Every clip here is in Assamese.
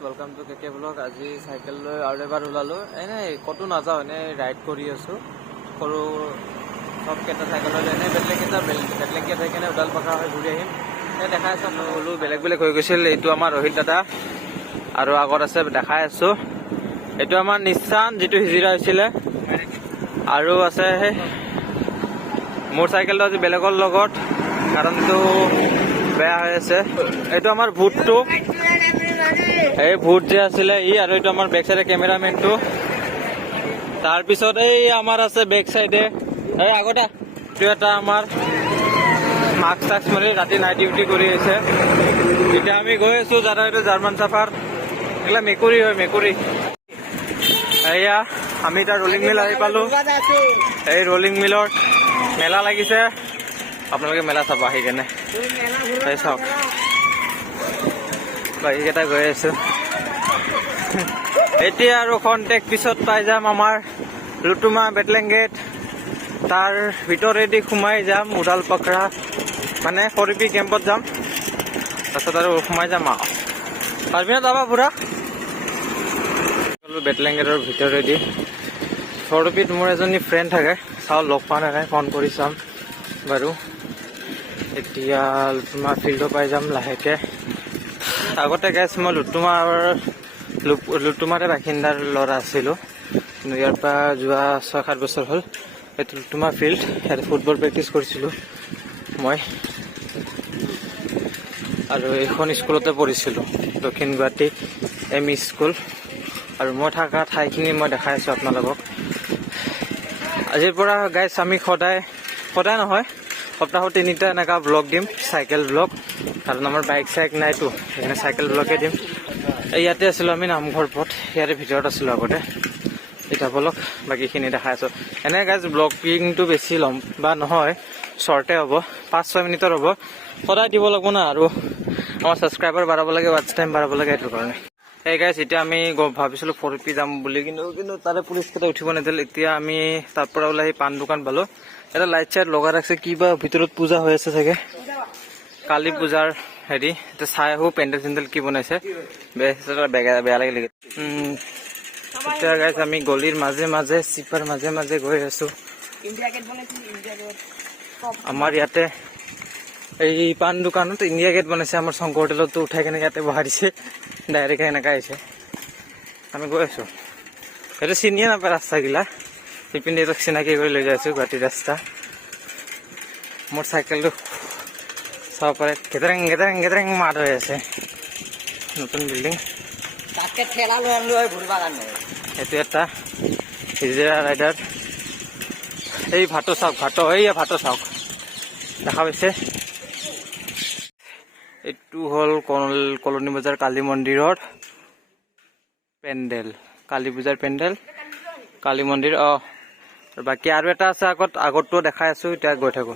Welcome to KK blog. आज साइकेल लै और एबार ओलालो एने कतो नाजाओ एने राइड करी आसो सरू सबकेटा साइकेल एने बेलेगकेटा बेलेगके थाई केने उडाल पाखा হৈ ঘূৰি আহিম দেখাই আছো বোলো বেলেগ বেলেগ হৈ গৈছিল। এইটো আমাৰ रोहित দাদা আৰু আগত আছে দেখাই আছো। এইটো আমাৰ নিশান যেটো হিজিৰা হৈছিলে আৰু আছে মোৰ সাইকেলটো আজি বেলেগৰ লগত কাৰণ তো বেয়া হৈ আছে। এইটো আমাৰ ভূতটো এই ভূত যে আছিলে ই আৰু এইটো আমাৰ বেক সাইডে ক্যামেৰামেনটো তাৰ পিছত এই আমাৰ আছে বেক সাইডে এই আগটা এটা আমাৰ মাস্ক টাস্ক মাৰি ৰাতি নাইট ডিউটি কৰি আছে। এতিয়া আমি গৈ আছো যারা এটা জার্মান সাফার এগুলা মেকুরি হয় মেকুরি। এয়া আমি এটা রোলিং মিল আহি পালো। এই রোলিং মিলৰ মেলা লাগিছে আপোনালোকে মেলা চাব আহি কেনে এই চাওক বাকীকেইটা গৈ আছো। এতিয়া আৰু কণ্টেক্ট পিছত পাই যাম আমাৰ লুটুমা বেটলেং গেট তাৰ ভিতৰেদি সোমাই যাম উডাল পাকৰা মানে ফৰিপি কেম্পত যাম তাৰপিছত আৰু সোমাই যাম আৰু পাৰবি না যাবা পুৰা বেটলেং গেটৰ ভিতৰেদি। ফৰিপিত মোৰ এজনী ফ্ৰেণ্ড থাকে চাওঁ লগ পোৱা নাই ফোন কৰি চাম বাৰু। এতিয়া লুটুমা ফিল্ডো পাই যাম লাহেকে। আগতে গাইছ মই লুটুমাৰে বাসিন্দাৰ ল'ৰা আছিলোঁ কিন্তু ইয়াৰ পৰা যোৱা 6-7 বছৰ হ'ল। এইটো লুটুমা ফিল্ড ইয়াত ফুটবল প্ৰেক্টিচ কৰিছিলোঁ মই আৰু এইখন স্কুলতে পঢ়িছিলোঁ দক্ষিণ গুৱাহাটী এম.ই. স্কুল আৰু মই থকা ঠাইখিনি মই দেখাই আছোঁ আপোনালোকক। আজিৰ পৰা গাইছ আমি সদায় নহয় সপ্তাহত 3টা এনেকুৱা ব্লগ দিম চাইকেল ব্লগ কাৰণ আমাৰ বাইক চাইক নাইতো সেইকাৰণে চাইকেল ব্লগে দিম। ইয়াতে আছিলোঁ আমি নামঘৰ পথ ইয়াৰে ভিতৰত আছিলোঁ আগতে। এতিয়া বলক বাকীখিনি দেখাই আছোঁ। এনে গাইজ ব্লগিংটো বেছি ল'ম বা নহয় শ্বৰ্টে হ'ব 5-6 মিনিটৰ হ'ব। সদায় দিব লাগিব না আৰু আমাৰ ছাবস্ক্ৰাইবাৰ বাঢ়াব লাগে ৱাটচ টাইম বাঢ়াব লাগে এইটো কাৰণে। এই গাইজ এতিয়া আমি ভাবিছিলোঁ ফৰিপি যাম বুলি কিন্তু তাৰে পুলিচকেইটা উঠিব নিদিল। এতিয়া আমি তাৰ পৰা ওলাই আহি পাণ দোকান পালোঁ। এটা লাইট চাইট লগাই ৰাখছে কিবা ভিতৰত পূজা হৈ আছে চাগে কালী পূজাৰ হেৰি। এতিয়া চাই আহো পেণ্ডেল চেণ্ডেল কি বনাইছে বেয়া লাগিলে। এতিয়া গাইজ আমি গলিৰ মাজে মাজে চিপাৰ মাজে মাজে গৈ আছো। আমাৰ ইয়াতে এই পাণ দোকানত ইণ্ডিয়া গেট বনাইছে। আমাৰ শংকৰ হোটেলতো উঠাই কেনে ইয়াতে বহাই দিছে ডাইৰেক্ট এনেকা আহিছে। আমি গৈ আছো এইটো চিনিয়ে নাপায় ৰাস্তাগিলা ইপিনে চিনাকি কৰি লৈ যাই আছো গুৱাহাটী ৰাস্তা। মোৰ চাইকেলটো চাব পাৰে গেটেৰেং গেটেৰেং গেটেৰেং মাত হৈ আছে নতুন বিল্ডিং। এইটো এটা হিজিৰা ৰাইডাৰ এই ভাটো চাওক এইয়া ভাটো চাওক দেখা পাইছে। এইটো হ'ল কলনী বজাৰ কালী মন্দিৰৰ পেণ্ডেল কালী পূজাৰ পেণ্ডেল কালী মন্দিৰ বাকী আৰু এটা আছে আগতো দেখাই আছো এতিয়া গৈ থাকো।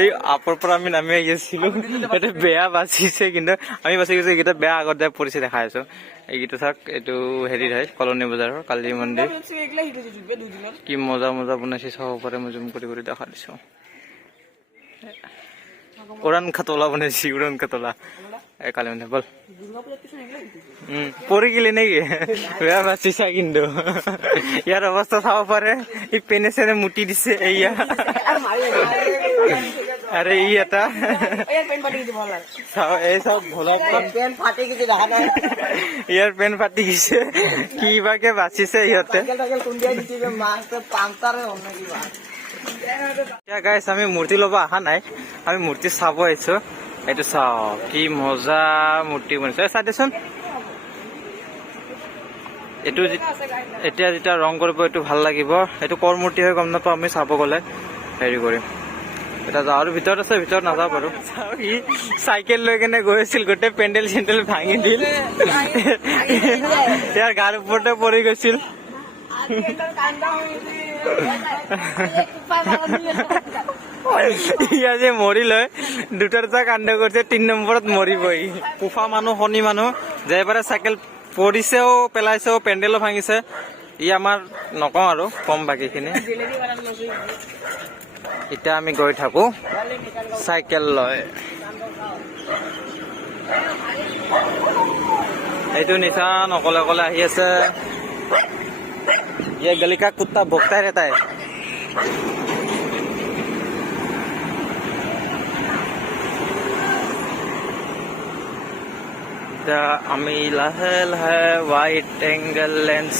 এই আপৰ পৰা আমি নামি আহি আছিলো এটা বেয়া বাচিছে কিন্তু আমি বাচি গৈছো। এইকেইটা বেয়া আগত যাই পৰিছে দেখাই আছো। এইকেইটা চাওক এইটো হেৰিৰ হয় কলনী বজাৰৰ কালী মন্দিৰ। কি মজা মজা বনাইছে চাব পাৰে মই জুম কৰি কৰি দেখা দিছো। উড়ান খাতলা বনাইছি উড়ান খাতলা এই কালী মন্দিৰ বল পৰি গেলি নেকি বেয়া বাচিছা কিন্তু ইয়াৰ অৱস্থা চাব পাৰে। ই পেনে চেনে মুটি দিছে এয়া আৰে ই এটা এই চব ভোলা ইয়াৰ পেন ফাটি গৈছে কিবাকে বাচিছে সিহঁতে। গাইছ আমি মূৰ্তি ল'ব অহা নাই আমি মূৰ্তি চাব আহিছো। এইটো চাও কি মজা মূৰ্তি বনাইছে চাই দেচোন। এইটো এতিয়া যেতিয়া ৰং কৰিব এইটো ভাল লাগিব। এইটো কৰ মূৰ্তি হয় গম নাপাওঁ আমি চাব গ'লে হেৰি কৰিম। এটা যাওঁ আৰু ভিতৰত আছে ভিতৰত নাযাওঁ বাৰু। সি চাইকেল লৈ কেনে গৈ আছিল গোটেই পেণ্ডেল চেণ্ডেল ভাঙি দিল ইয়াৰ গাৰ ওপৰতে পৰি গৈছিল। যে মৰি লৈ দুটা কাণ্ড কৰিছে 3 নম্বৰত মৰিবই। কুফা মানুহ শনি মানুহ যাই পাৰে চাইকেল পৰিছেও পেলাইছেও পেণ্ডেলো ভাঙিছে। ই আমাৰ নকওঁ আৰু কম বাকীখিনি। এতিয়া আমি গৈ থাকো চাইকেল লৈ। এইটো নিশান অকলে অকলে আহি আছে। ये गली का कुत्ता भोगता रहता है। আমি লাহে লাহে হোৱাইট এংগেল লেন্স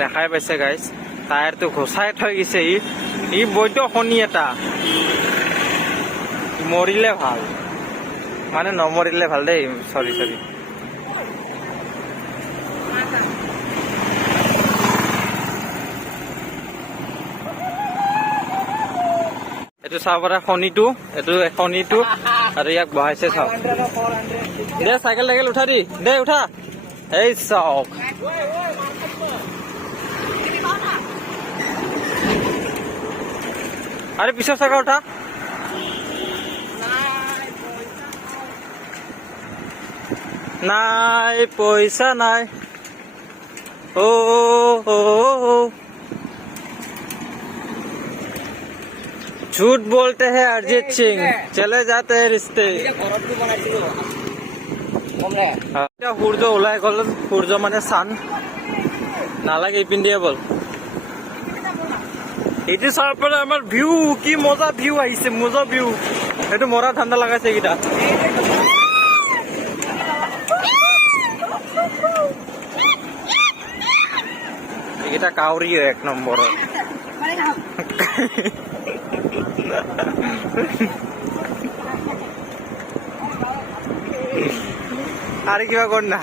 দেখাই পাইছে গাইজ, টায়াৰটো ঘোচাই থৈ গৈছে। ই বৈদ্য শনি এটা, মৰিলে ভাল, মানে নমৰিলে ভাল দেই। চৰি এইটো চাব পাৰা শনিটো, এইটো শনিটো আৰু ইয়াক বহাইছে চাওক। দে চাইকেল টাইকেল উঠা দি, দে উঠা। এই চাওক আরে পিছৰ চাকা উঠা। নাই পইচা নাই। ও झूठ बोलते हैं अरिजीत सिंह, चले जाते हैं रिश्ते। সূৰ্য ওলাই গ'ল, সূৰ্য মানে চান নালাগে ইপিন্দিয়ে বল। এইটো চাৰ পৰা আমাৰ ভিউ, কি মজা ভিউ আহিছে, মজা ভিউ। এইটো মৰা ঠাণ্ডা লগাইছে এইকেইটা। এইকেইটা কাউৰী এক নম্বৰৰ। আৰু কিবা কৰ না।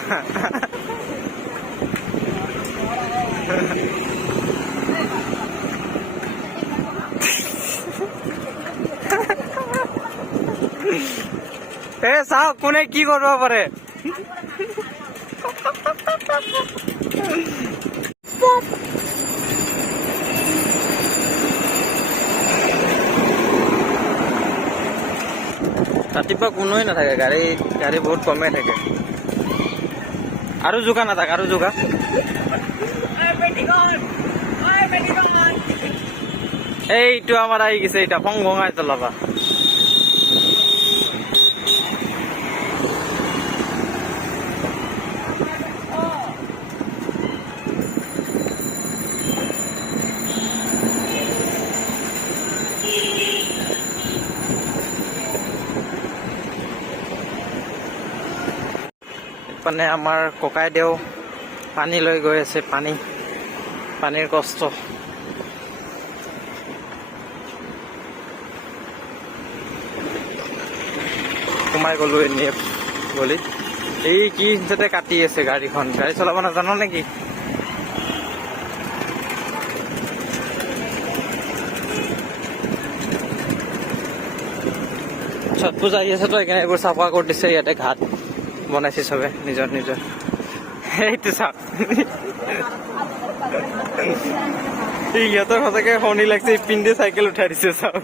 এ চাও কোনে কি কৰিব পাৰে। ৰাতিপুৱা কোনোৱে নাথাকে, গাড়ী বহুত কমেই থাকে। আৰু জোকা নাথাকে, আৰু জোকা। এইটো আমাৰ আহি গৈছে, এতিয়া ফং ভঙাই চলাবা। মানে আমাৰ ককাইদেউ পানী লৈ গৈ আছে, পানীৰ কষ্ট। সোমাই গলো এনে গলিত। এই কি হিচাপে কাটি আছে গাড়ীখন, গাড়ী চলাব নাজানো নেকি? ছট পূজা আহি আছে তো, সেইকাৰণে এইবোৰ চাফা কৰি দিছে। ইয়াতে ঘাট বনাইছে চবে নিজৰ। এইটো চাওক, সিহঁতৰ সঁচাকে শনি লাগছে। পিন্ধি চাইকেল উঠাই দিছে চাওক,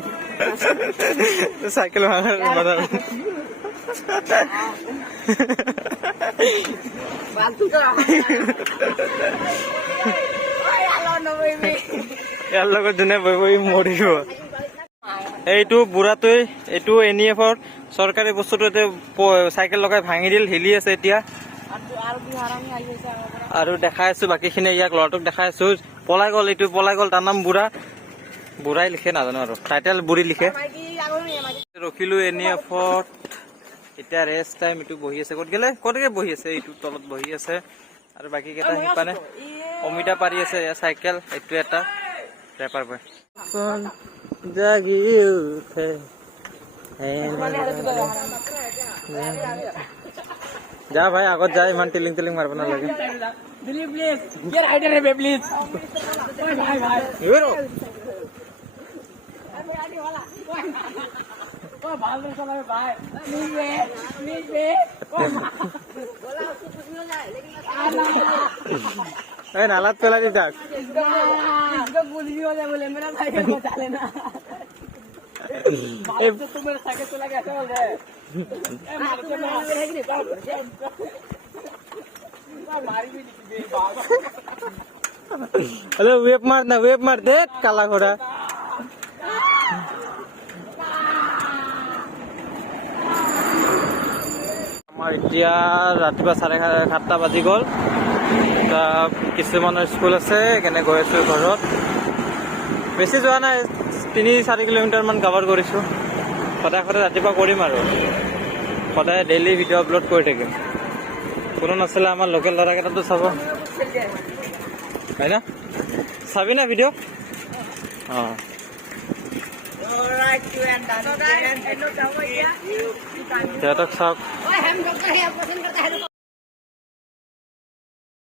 চাইকেল ইয়াৰ লগত যোনে বহি বহি মৰিব। এইটো বুঢ়াটোৱে, এইটো NEF-ৰ চৰকাৰী বস্তুটো চাইকেল লগাই ভাঙি দিল, হিলি আছে এতিয়া। আৰু দেখাই আছো বাকীখিনি, ইয়াক ল'ৰাটোক দেখাই আছো। পলাই গ'ল, এইটো পলাই গ'ল। তাৰ নাম বুঢ়াই লিখে, নাজানো আৰু টাইটেল বুঢ়ী লিখে। ৰখিলো NEF-ত, এতিয়া ৰেষ্ট টাইম। এইটো বহি আছে, ক'তকে বহি আছে, এইটো তলত বহি আছে। আৰু বাকী কেইটা সিপানে অমিতা পাৰি আছে। চাইকেল এইটো এটা ৰেপাৰ বয়। জাগি উঠে যা ভাই, আগত যা, ইমান টিলিং মাৰিব নালাগে। নালাত পেলাই দি তাক। हेलो वेब मार ना, वेब मार दे काला घोड़ा। আমাৰ এতিয়া ৰাতিপুৱা 7:30 বাজি গ'ল। এতিয়া কিছুমানৰ স্কুল আছে, সেইকাৰণে গৈ আছোঁ ঘৰত। বেছি যোৱা নাই, 3-4 কিলোমিটাৰমান কভাৰ কৰিছোঁ। সদায় ৰাতিপুৱা কৰিম আৰু সদায় ডেইলি ভিডিঅ' আপলোড কৰি থাকিম। কোনো নাছিলে আমাৰ লোকেল ল'ৰাকেইটাতো চাব হয় না, চাবি না ভিডিঅ'? অঁ সিহঁতক চাওক।